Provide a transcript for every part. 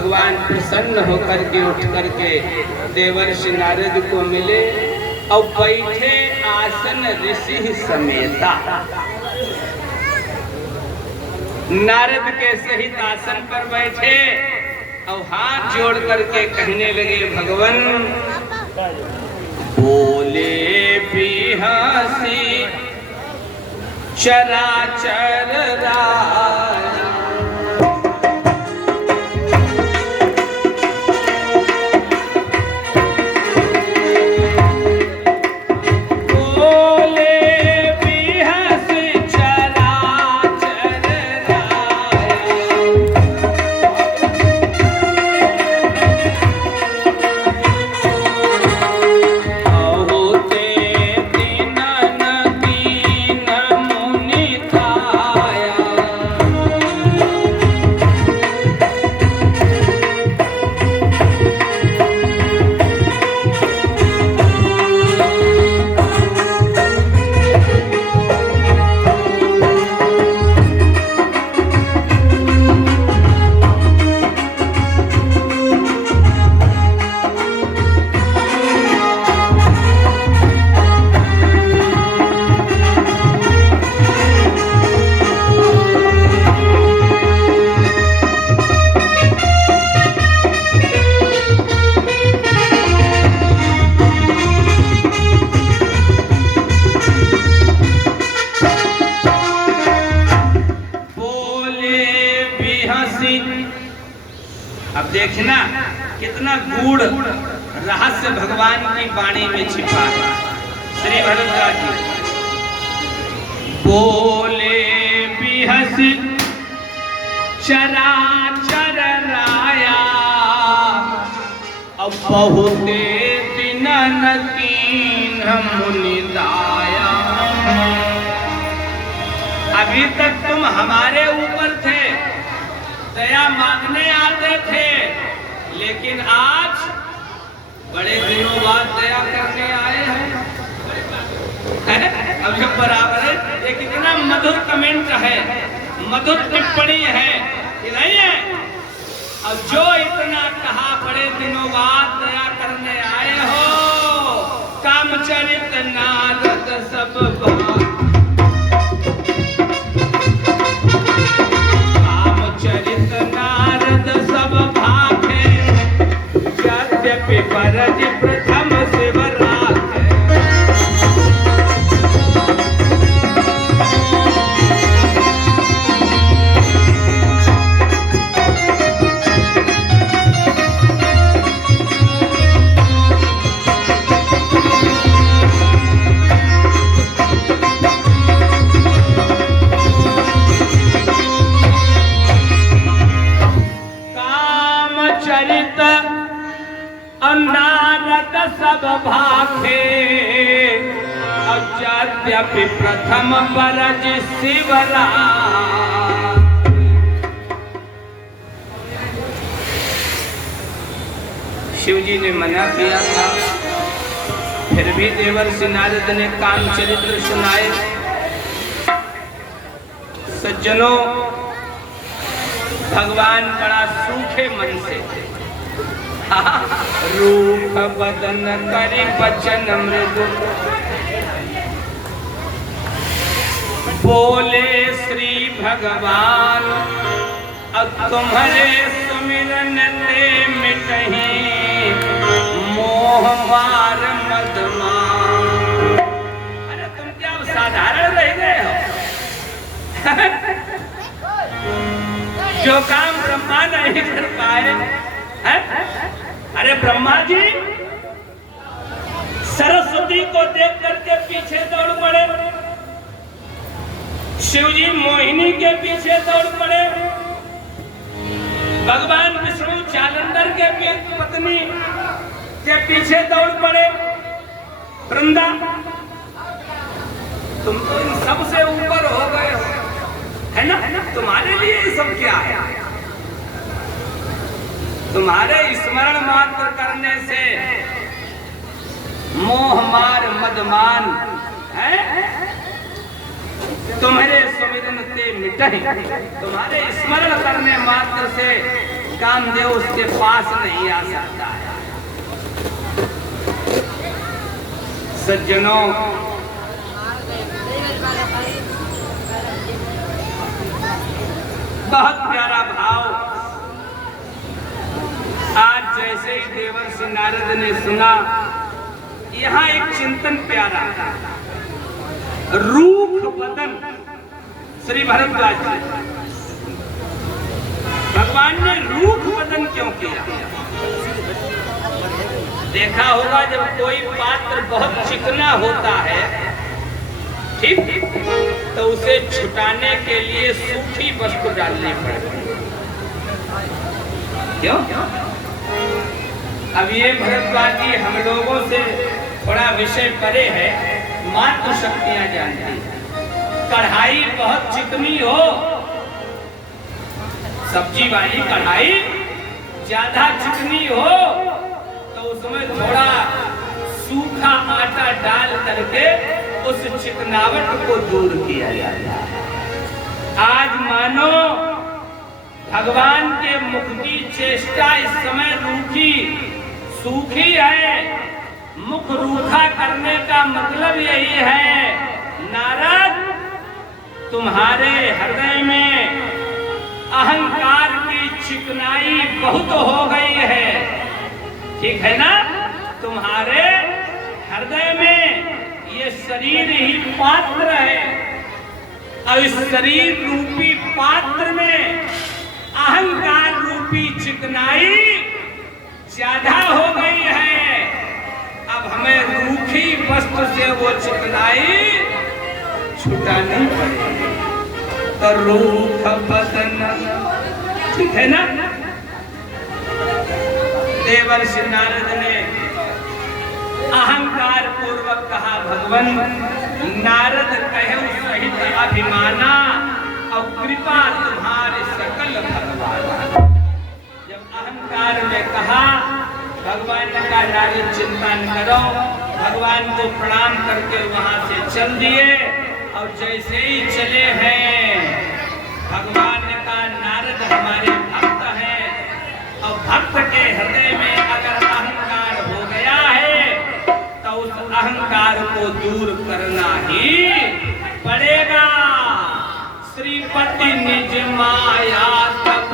भगवान प्रसन्न होकर के उठ करके देवर्षि नारद को मिले और बैठे आसन ऋषि समेता। नारद के सहित आसन पर बैठे और हाथ जोड़ करके कहने लगे, भगवान बोले बिहसी चराचर राज, अब देखना कितना गूढ़ रहस्य भगवान की वाणी में छिपा है। श्री भरद्वाज जी बोले बिहसी चराचर राया, अब बहुते दिनन कीन मुनि दाया। अभी तक तुम हमारे ऊपर थे, दया मांगने आते थे, लेकिन आज बड़े दिनों बाद दया करने आए हैं। अब जब बराबर है, ये कितना मधुर कमेंट है, मधुर टिप्पणी है कि नहीं है। अब जो इतना कहा बड़े दिनों बाद दया करने आए हो, कामचरित नारद सब भाग, कामचरित नारद सब भागे, यद्यपि परज प्रथम शिवराग। नारद सब भाखे, यद्यपि प्रथम परज शिवराग। शिव जी ने मना किया था, फिर भी देवर्षि नारद ने कामचरित्र सुनाए। सज्जनों, भगवान बड़ा सूखे मन से थे। रूख बदन करी बचन मृदु, बोले श्री भगवान अब तुम्हारे सुमिरन ते मिटहि मोह मार मदमान। अरे तुम क्या साधारण रह गए हो? जो काम ब्रह्मा नहीं कर पाए है? अरे ब्रह्मा जी सरस्वती को देख करके पीछे दौड़ पड़े, शिव जी मोहिनी के पीछे दौड़ पड़े, भगवान विष्णु जालंधर के पत्नी के पीछे दौड़ पड़े। वृंदा, तुम तो इन सब से ऊपर हो गए हो, है ना? तुम्हारे लिए ये सब क्या है? तुम्हारे स्मरण मात्र करने से मोह मार मदमान है, तुम्हारे सुमिरन ते मिटहि, तुम्हारे स्मरण करने मात्र से कामदेव उसके पास नहीं आ सकता है। सज्जनों, बहुत प्यारा भाव। आज जैसे ही देवर्षि नारद ने सुना, यहाँ एक चिंतन प्यारा, रूख बदन श्री भरद्वाज जी, भगवान ने रूख बदन क्यों किया? देखा होगा जब कोई पात्र बहुत चिकना होता है, ठीक, तो उसे छुटाने के लिए सूखी वस्तु डालनी पड़ती है। क्यों? अब ये भरद्वाज जी हम लोगों से थोड़ा विषय परे है, मात्र शक्तियां जानती है। कढ़ाई बहुत चिकनी हो, सब्जी वाली कढ़ाई ज्यादा चिकनी हो, तो उसमें थोड़ा सूखा आटा डाल करके उस चिकनावट को दूर किया जाता है। आज मानो भगवान के मुख की चेष्टा इस समय रूखी सूखी है। मुख रूखा करने का मतलब यही है, नारद तुम्हारे हृदय में अहंकार की चिकनाई बहुत हो गई है, ठीक है ना? तुम्हारे हृदय में ये शरीर ही पात्र है, और इस शरीर रूपी पात्र में अहंकार रूपी चिकनाई ज्यादा हो गई है। अब हमें रूखी वस्तु से वो चिकनाई छुटानी पड़ेगी। तो रूख बदन, ठीक है ना? देवर्षि नारद ने अहंकार पूर्वक कहा, भगवान नारद कहे सहित अभिमाना और कृपा तुम्हारे सकल भगवान। जब अहंकार में कहा, भगवान का नारद चिंता न करो, भगवान को प्रणाम करके वहां से चल दिए। और जैसे ही चले हैं, भगवान का नारद हमारे भक्त हैं, और भक्त के हृदय में अगर अहंकार हो गया है तो उस अहंकार को दूर करना ही पड़ेगा। श्रीपति निज माया तब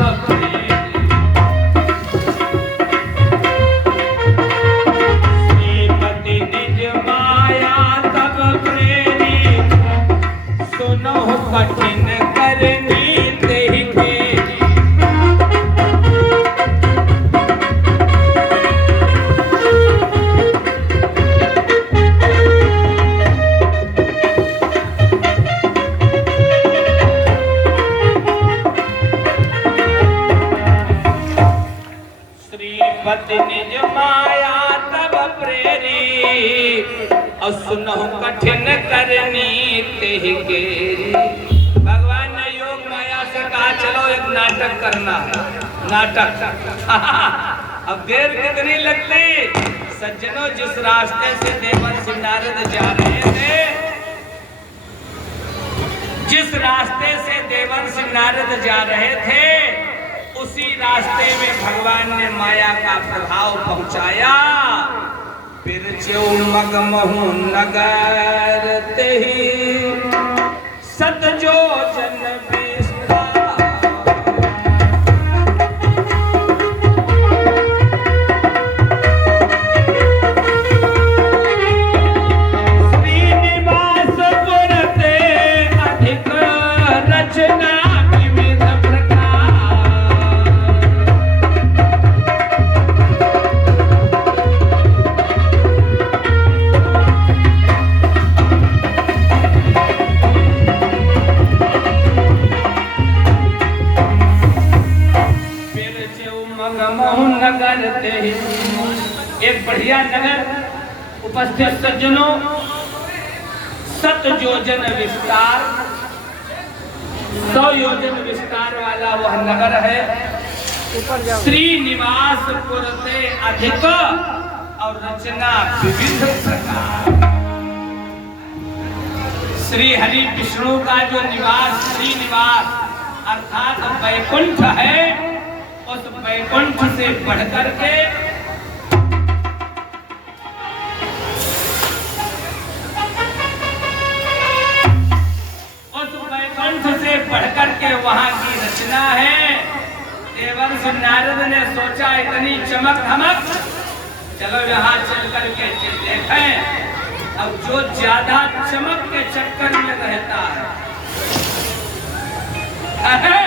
श्रीपति निज माया तब प्रेरी, सुनो कठिन करनी तेहि तेरी। श्रीपति निज माया तब प्रेरी, और सुनहु कठिन करनी तेहि केरी। भगवान ने योग माया से कहा, चलो एक नाटक करना है, नाटक। अब देर कितनी लगती? सज्जनों, जिस रास्ते से देवर्षि नारद जा रहे थे, जिस रास्ते से देवर्षि नारद जा रहे थे, उसी रास्ते में भगवान ने माया का प्रभाव पहुंचाया। फिर जो मगमहु नगर तेहि, सत जो जन विस्तार। श्रीनिवास पुरते अधिक रचना विविध नगर तेहि। एक बढ़िया नगर उपस्थित सज्जनों, सत योजन विस्तार, 100 योजन विस्तार वाला वह नगर है। श्रीनिवास पुरते अधिक और रचना विविध प्रकार। श्री हरि विष्णु का जो निवास, श्रीनिवास अर्थात वैकुंठ है, उस वैकुंठ से बढ़कर के बढ़कर के वहां की रचना है। देवर्षि नारद ने सोचा इतनी चमक धमक, चलो यहाँ चल करके देखें। अब जो ज्यादा चमक के चक्कर में रहता है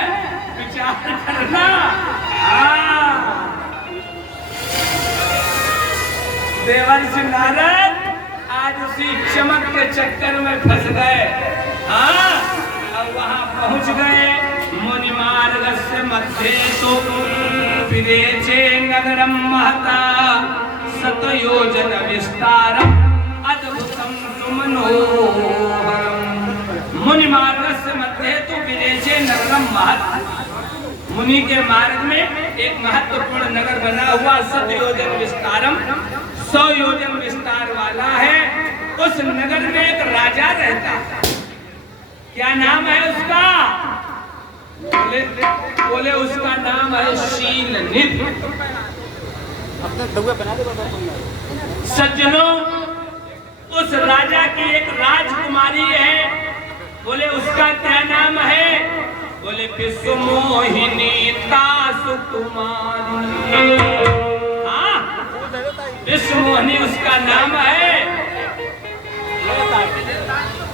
विचार करना। देवर्षि नारद आज उसी चमक के चक्कर में फंस गए। वहां पहुंच गए। मुनि मार्ग से मध्य तो विदेचे नगरम महता सतयोजन विस्तारम अद्भुतम सुमनोहरम। मुनि मार्ग से मध्य तो विदेचे नगरम महता, मुनि के मार्ग में एक महत्वपूर्ण नगर बना हुआ, सतयोजन विस्तारम, 100 योजन विस्तार वाला है। उस नगर में एक राजा रहता है। क्या नाम है उसका? बोले उसका नाम है शीलनिधि। सज्जनों, उस राजा की एक राजकुमारी है। बोले उसका क्या नाम है? बोले विश्वमोहिनी सुकुमारी। हाँ, विश्वमोहिनी उसका नाम है।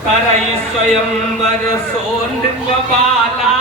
करई स्वयंवर सोन बाला